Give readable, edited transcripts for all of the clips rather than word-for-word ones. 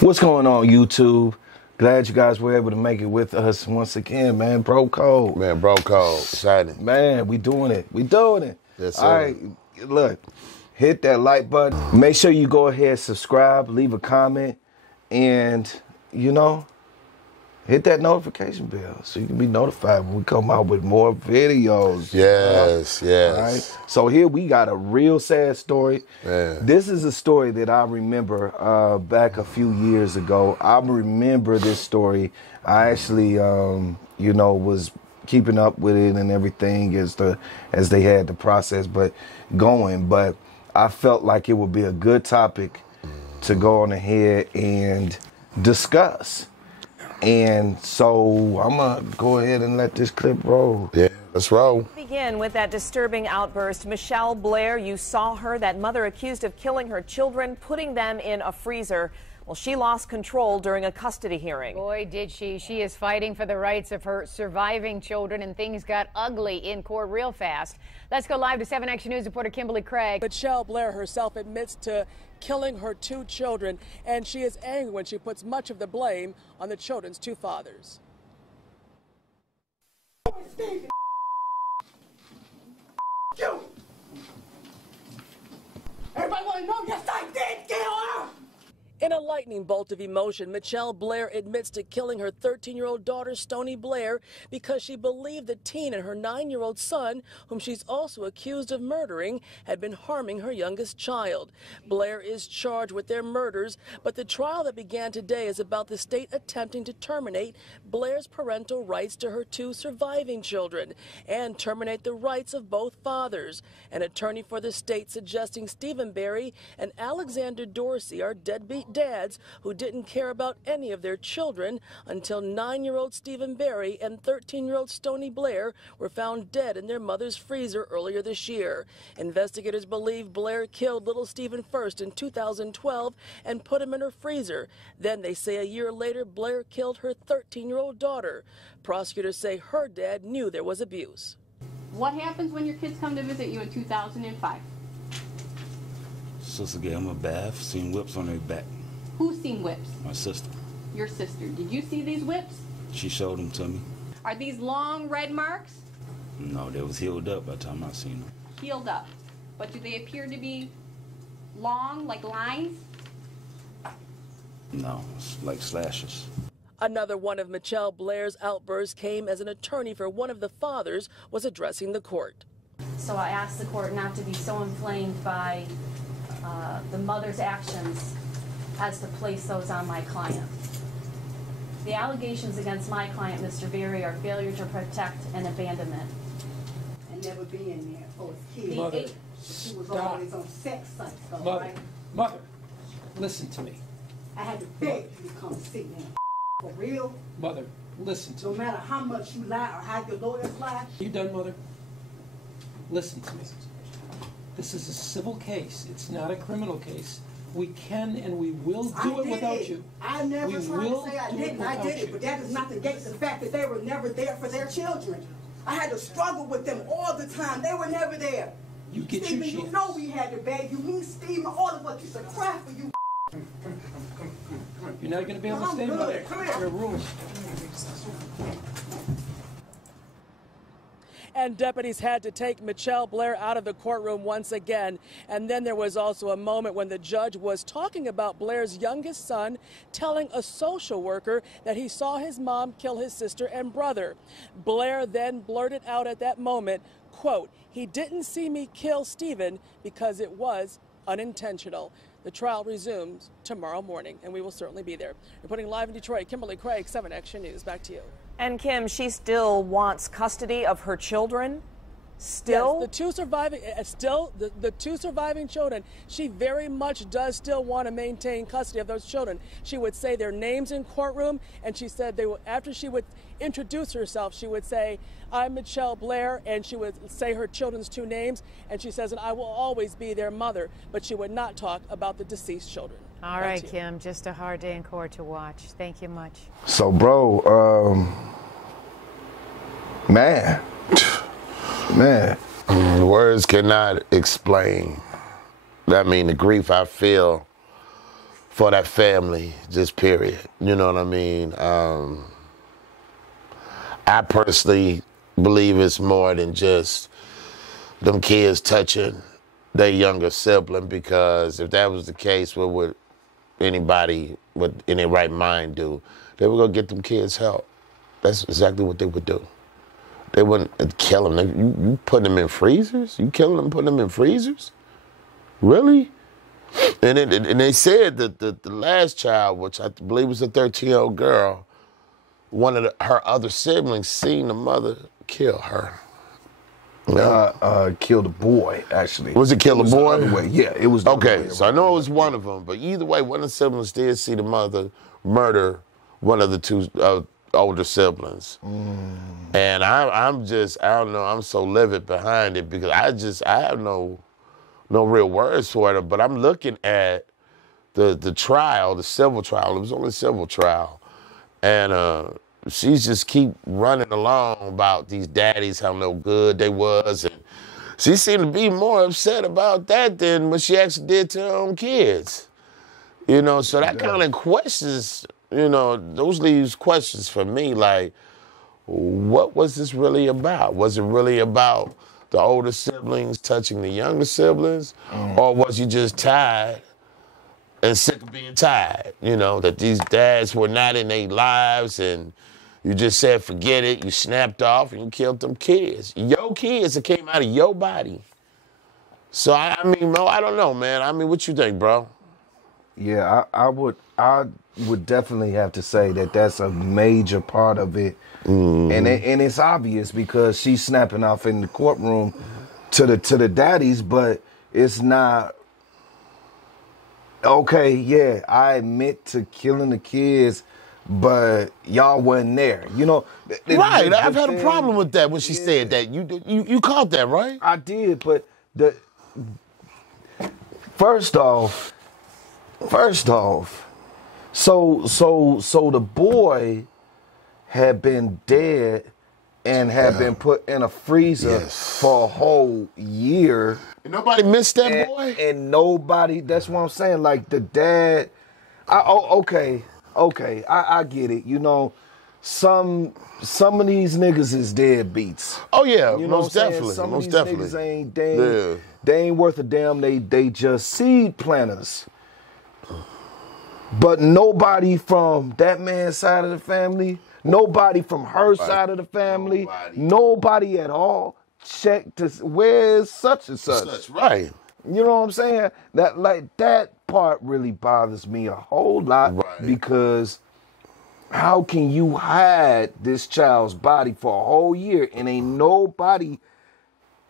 What's going on, YouTube? Glad you guys were able to make it with us once again, man. Bro Code. Man, Bro Code. Exciting. Man, we doing it. We doing it. Yes, sir. All right, look, hit that like button. Make sure you go ahead, subscribe, leave a comment, and, hit that notification bell so you can be notified when we come out with more videos. Yes, yes. All right. So here we got a real sad story. Man. This is a story that I remember back a few years ago. I remember this story. I actually, was keeping up with it and everything as they had the process going. But I felt like it would be a good topic to go on ahead and discuss. And so I'm going to go ahead and let this clip roll. Yeah, let's roll. Begin with that disturbing outburst. Michelle Blair, you saw her, that mother accused of killing her children, putting them in a freezer. Well, she lost control during a custody hearing. Boy, did she. She is fighting for the rights of her surviving children, and things got ugly in court real fast. Let's go live to 7 Action News reporter Kimberly Craig. Michelle Blair herself admits to killing her two children, and she is angry when she puts much of the blame on the children's two fathers. Everybody want to know? Yes, I did kill her! In a lightning bolt of emotion, Michelle Blair admits to killing her 13-year-old daughter, Stony Blair, because she believed the teen and her 9-year-old son, whom she's also accused of murdering, had been harming her youngest child. Blair is charged with their murders, but the trial that began today is about the state attempting to terminate Blair's parental rights to her two surviving children and terminate the rights of both fathers. An attorney for the state suggesting Stephen Berry and Alexander Dorsey are deadbeat dads who didn't care about any of their children until 9-year-old Stephen Berry and 13-year-old Stony Blair were found dead in their mother's freezer earlier this year. Investigators believe Blair killed little Stephen first in 2012 and put him in her freezer. Then they say a year later Blair killed her 13-year-old daughter. Prosecutors say her dad knew there was abuse. What happens when your kids come to visit you in 2005? Sister gave him a bath, seen whips on her back. Who's seen whips? My sister. Your sister. Did you see these whips? She showed them to me. Are these long red marks? No, they was healed up by the time I seen them. Healed up. But do they appear to be long, like lines? No, it's like slashes. Another one of Michelle Blair's outbursts came as an attorney for one of the fathers was addressing the court. So I asked the court not to be so inflamed by the mother's actions as to place those on my client. The allegations against my client, Mr. Berry, are failure to protect and abandonment. And never being there for his kids. Mother, She was stop. always on sex sites, though, Mother, right? Mother, listen to me. I had to beg you to come see me. For real, Mother, listen to no me. matter how much you lie or how your lawyers lie. You done, Mother? Listen to me. This is a civil case. It's not a criminal case. We can and we will do it without you. I never We tried will to say I do it didn't. I without did it, you. but that does not negate the fact that they were never there for their children. I had to struggle with them all the time. They were never there. You get Stephen, your you chance. know we had to beg you. Me, Stephen, all of us used to cry for you. You're not going to be able to I'm stay, good. Mother. Come There here. are rules. And deputies had to take Michelle Blair out of the courtroom once again. And then there was also a moment when the judge was talking about Blair's youngest son telling a social worker that he saw his mom kill his sister and brother. Blair then blurted out at that moment, quote, "He didn't see me kill Stephen because it was unintentional." The trial resumes tomorrow morning, and we will certainly be there. Reporting live in Detroit, Kimberly Craig, 7 Action News. Back to you. And Kim, she still wants custody of her children? Still? Yes, the two surviving children. She very much does still want to maintain custody of those children. She would say their names in courtroom, and she said they would, after she would introduce herself, she would say, "I'm Michelle Blair," and she would say her children's two names, and she says, "And I will always be their mother," but she would not talk about the deceased children. All right, Kim, just a hard day in court to watch. Thank you much. So, bro, man. Words cannot explain. I mean, the grief I feel for that family, just period. You know what I mean? I personally believe it's more than just them kids touching their younger sibling, because if that was the case, what would anybody in their right mind do? They would go get them kids help. That's exactly what they would do. They wouldn't kill them. You putting them in freezers? You killing them, putting them in freezers? Really? And they said that the last child, which I believe was a 13-year-old girl, one of her other siblings seen the mother kill her. Kill the boy, actually. Was it kill the boy? The other way. Yeah, it was the other Okay, way so I know it was one of them, but either way, one of the siblings did see the mother murder one of the two older siblings. And I'm just, I don't know, I'm so livid behind it, because I have no real words for it, but I'm looking at the trial, the civil trial. It was only a civil trial. And she's just keep running along about these daddies, how no good they was. And she seemed to be more upset about that than what she actually did to her own kids. You know, so that kind of questions, you know, those leaves questions for me, like, what was this really about? Was it really about the older siblings touching the younger siblings? Or was you just tired and sick of being tired? You know, that these dads were not in their lives and you just said, forget it, you snapped off and you killed them kids. Your kids that came out of your body. So, I mean, Mo, I don't know, man. I mean, what you think, bro? Yeah, I would definitely have to say that that's a major part of it. And it's obvious, because she's snapping off in the courtroom to the daddies, but it's not, okay, yeah, I admit to killing the kids, but y'all wasn't there. You know, Right, I've had a problem with that when she said that. You caught that, right? I did, but first off, so the boy had been dead and had been put in a freezer for a whole year. And nobody missed that boy? And nobody, that's what I'm saying, like the dad, okay, I get it. You know, some of these niggas is deadbeats. Oh yeah, you know most definitely. Some most of these definitely. niggas they ain't worth a damn. They just seed planters. But nobody from that man's side of the family, nobody from her side of the family, nobody at all checked to where is such and such. That's right. You know what I'm saying? That part really bothers me a whole lot, because how can you hide this child's body for a whole year and ain't nobody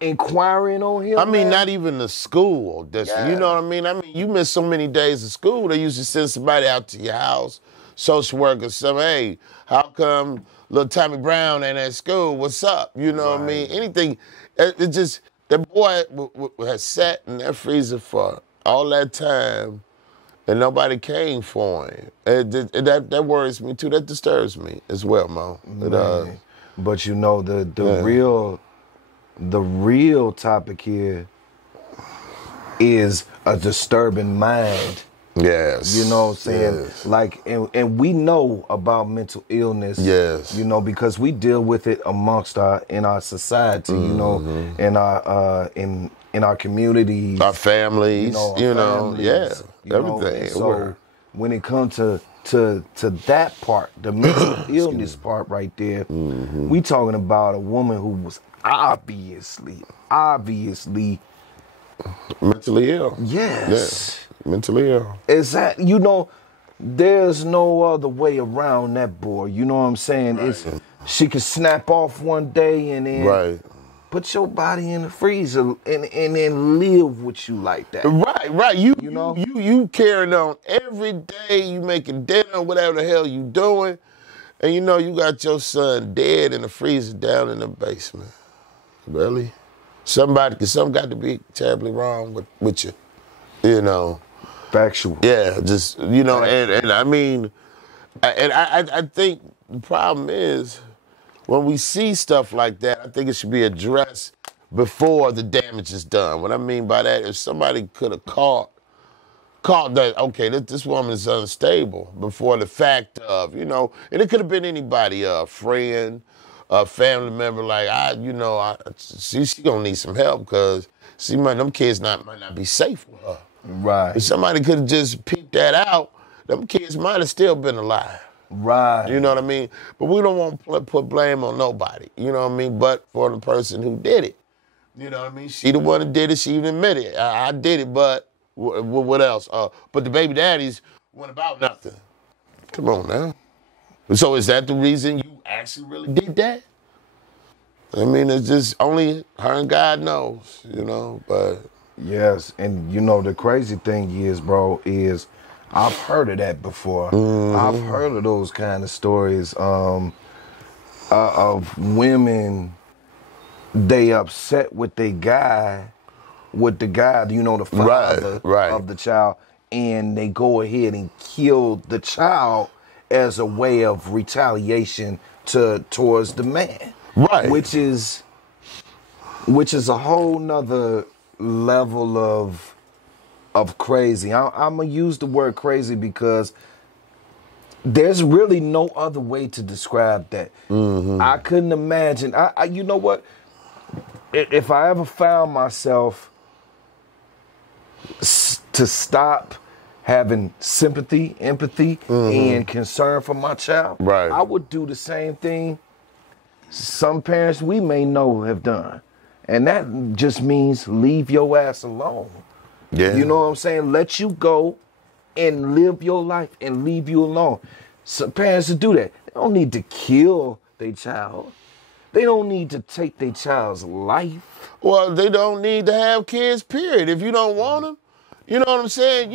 inquiring on him? I mean, not even the school. You know what I mean? I mean, you miss so many days of school, they used to send somebody out to your house, social worker, say, hey, how come little Tommy Brown ain't at school? What's up? You know what I mean? Anything. It just, the boy had sat in that freezer for all that time and nobody came for him. That worries me too. That disturbs me as well, Mo. But you know, the real topic here is a disturbing mind. Yes. You know what I'm saying? Yes. Like, and we know about mental illness. Yes. You know, because we deal with it in our society, you know, in our communities. Our families, families, everything. So when it comes to that part, the mental illness part right there, we talking about a woman who was obviously mentally ill. Yes. Mentally ill. Exactly. You know, there's no other way around that boy. You know what I'm saying? Right. She could snap off one day and then put your body in the freezer and then live with you like that. Right. You carrying on every day. You making dinner, whatever the hell you doing, and you know you got your son dead in the freezer down in the basement. Really? Something got to be terribly wrong with you. You know. Factual. Yeah, just, you know, and I mean, I think the problem is when we see stuff like that, I think it should be addressed before the damage is done. What I mean by that, if somebody could have caught caught that, okay, this woman is unstable before the fact of, and it could have been anybody, a friend, a family member, like, she gonna need some help because them kids might not be safe with her. Right. If somebody could have just peeped that out, them kids might have still been alive. Right. You know what I mean? But we don't want to put blame on nobody, you know what I mean, but for the person who did it. You know what I mean? She the one that did it, she even admitted it. I did it, but what else? But the baby daddies went about nothing. Come on now. So is that the reason you actually really did that? I mean, it's just only her and God knows, but. Yes, and the crazy thing is, bro, is I've heard of that before. I've heard of those kind of stories of women, they upset with the guy, the father of the child, and they go ahead and kill the child as a way of retaliation towards the man. Right. Which is a whole nother level of crazy. I'm gonna use the word crazy because there's really no other way to describe that. I couldn't imagine. You know what? If I ever found myself to stop having sympathy, empathy, and concern for my child, right, I would do the same thing some parents we may know have done. And that just means leave your ass alone. Yeah. You know what I'm saying? Let you go and live your life and leave you alone. Some parents to do that. They don't need to kill their child. They don't need to take their child's life. Well, they don't need to have kids, period. If you don't want them, you know what I'm saying?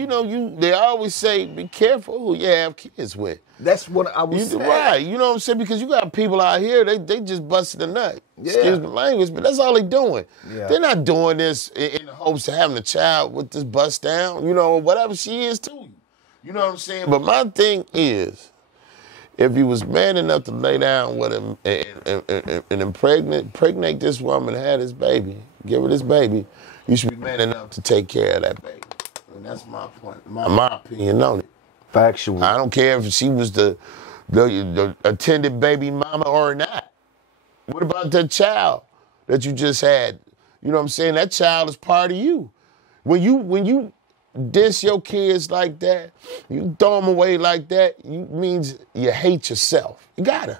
They always say, be careful who you have kids with. That's what I was saying. Right, you know what I'm saying? Because you got people out here, they just busting a nut. Yeah. Excuse my language, but that's all they doing. Yeah. They're not doing this in the hopes of having a child with this bust down, whatever she is to you. You know what I'm saying? But my thing is, if you was man enough to lay down with him and impregnate this woman and have this baby, give her this baby, you should be man enough to take care of that baby. And that's my point, my opinion on it. Factual. I don't care if she was the attended baby mama or not. What about that child that you just had? You know what I'm saying? That child is part of you. When you diss your kids like that, you throw them away like that, means you hate yourself. You gotta.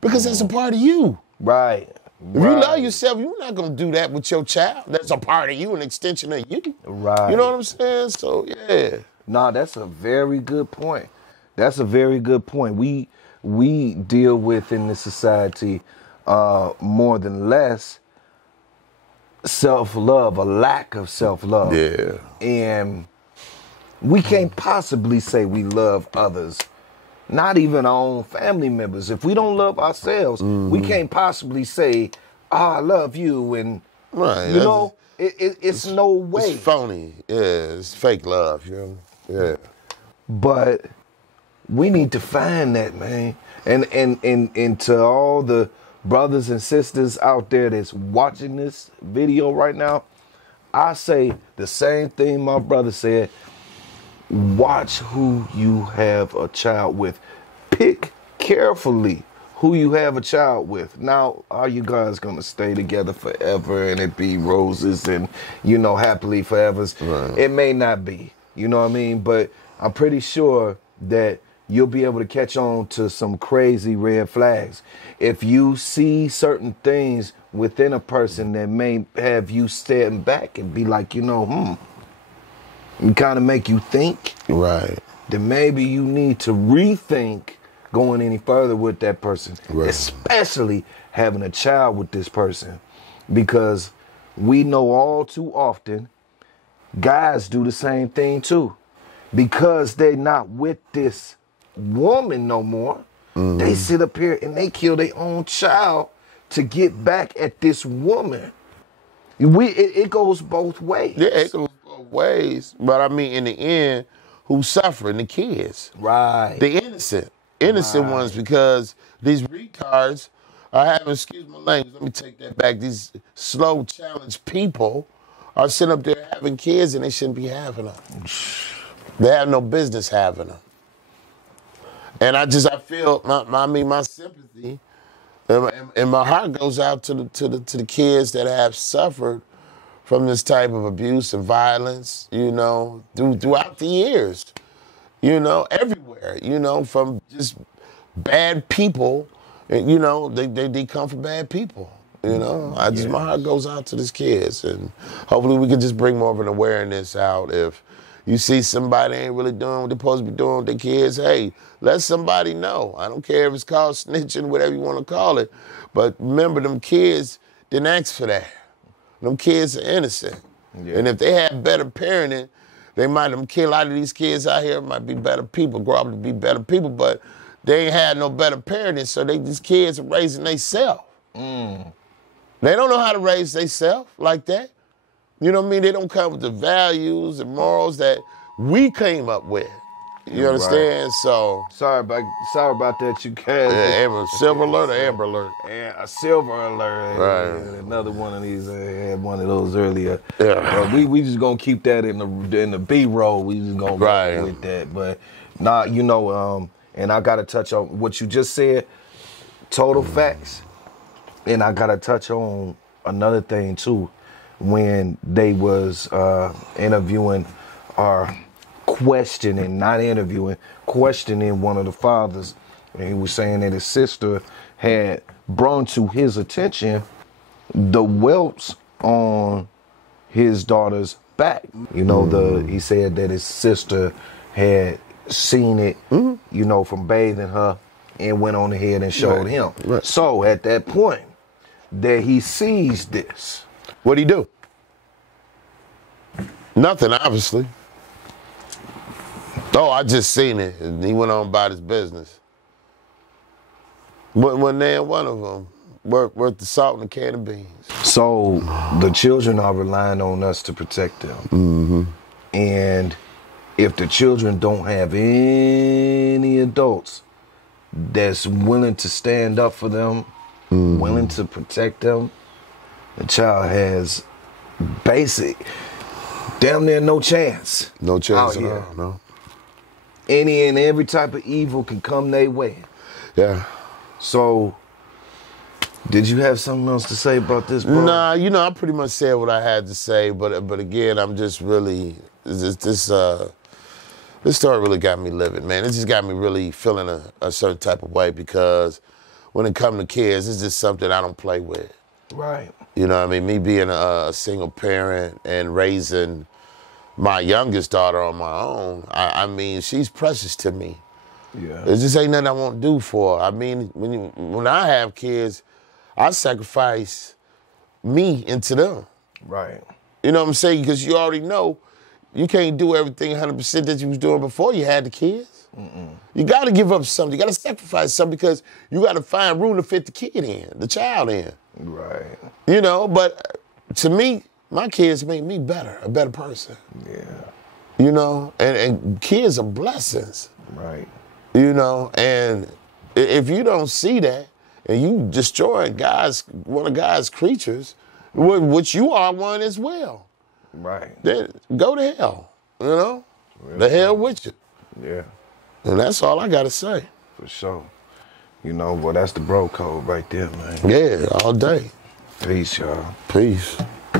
Because that's a part of you. Right. If you love yourself, you're not going to do that with your child. That's a part of you, an extension of you. Right. You know what I'm saying? So, yeah. No, that's a very good point. That's a very good point. We deal with in this society more than less self-love, a lack of self-love. Yeah. And we can't possibly say we love others, not even our own family members. If we don't love ourselves, we can't possibly say, I love you. And, right. It's no way. It's phony. Yeah, it's fake love, Yeah. But we need to find that, man. And to all the brothers and sisters out there that's watching this video right now, I say the same thing my brother said. Watch who you have a child with. Pick carefully who you have a child with. Now, are you guys going to stay together forever and it be roses and, happily forever? Right. It may not be. You know what I mean? But I'm pretty sure that you'll be able to catch on to some crazy red flags. If you see certain things within a person that may have you stand back and be like, and kind of make you think, right, then maybe you need to rethink going any further with that person, right, especially having a child with this person, because we know all too often guys do the same thing too. Because they're not with this woman no more, they sit up here and they kill their own child to get back at this woman. It goes both ways. Yeah, it goes both ways. But I mean, in the end, who's suffering? The kids. Right. The innocent ones, because these retards are having, excuse my language, let me take that back, these slow, challenged people are sitting up there having kids and they shouldn't be having them. They have no business having them. And I feel my sympathy and my heart goes out to the kids that have suffered from this type of abuse and violence, you know, throughout the years, you know, everywhere, you know, from just bad people, and, you know, they come from bad people, you know. My heart goes out to these kids, and hopefully we can just bring more of an awareness out. If you see somebody ain't really doing what they're supposed to be doing with their kids, hey, let somebody know. I don't care if it's called snitching, whatever you want to call it, but remember, them kids didn't ask for that. Them kids are innocent. Yeah. And if they had better parenting, they might have killed a lot of these kids out here, might be better people, grow up to be better people, but they ain't had no better parenting, so these kids are raising themselves. They don't know how to raise themselves like that. You know what I mean? They don't come with the values and morals that we came up with. You understand? Right. So sorry about that, you guys. Silver alert or amber alert? Yeah, a silver alert. Right. Another one of these. I had one of those earlier. Yeah. We just gonna keep that in the B-roll. We just gonna go with that. But nah, you know, and I gotta touch on what you just said. Total facts. And I gotta touch on another thing too. When they was interviewing our questioning one of the fathers, and he was saying that his sister had brought to his attention the welts on his daughter's back. You know, he said that his sister had seen it, you know, from bathing her, and went on ahead and showed him. Right. So at that point that he sees this, what'd he do? Nothing, obviously. Oh, I just seen it, and he went on about his business. When they one of them worth the salt and a can of beans. So the children are relying on us to protect them. And if the children don't have any adults that's willing to stand up for them, willing to protect them, the child has damn near no chance. No chance at all, no. Any and every type of evil can come their way. Yeah. So, did you have something else to say about this, bro? Nah, you know, I pretty much said what I had to say, but again, I'm just really, this story really got me livid, man. It just got me really feeling a certain type of way, because when it comes to kids, it's just something I don't play with. Right. You know what I mean? Me being a single parent and raising my youngest daughter on my own, I mean, she's precious to me. Yeah. It just ain't nothing I won't do for her. I mean, when I have kids, I sacrifice me into them. Right. You know what I'm saying? Because you already know you can't do everything 100% that you was doing before you had the kids. You got to give up something. You got to sacrifice something, because you got to find room to fit the kid in, the child in. Right. You know, but to me, my kids make me better, a better person. Yeah. You know, and kids are blessings. Right. You know, and if you don't see that, and you destroy one of God's creatures, which you are one as well. Right. Then go to hell, you know? Really? The hell with you. Yeah. And that's all I got to say. For sure. You know, well, that's the bro code right there, man. Yeah, all day. Peace, y'all. Peace.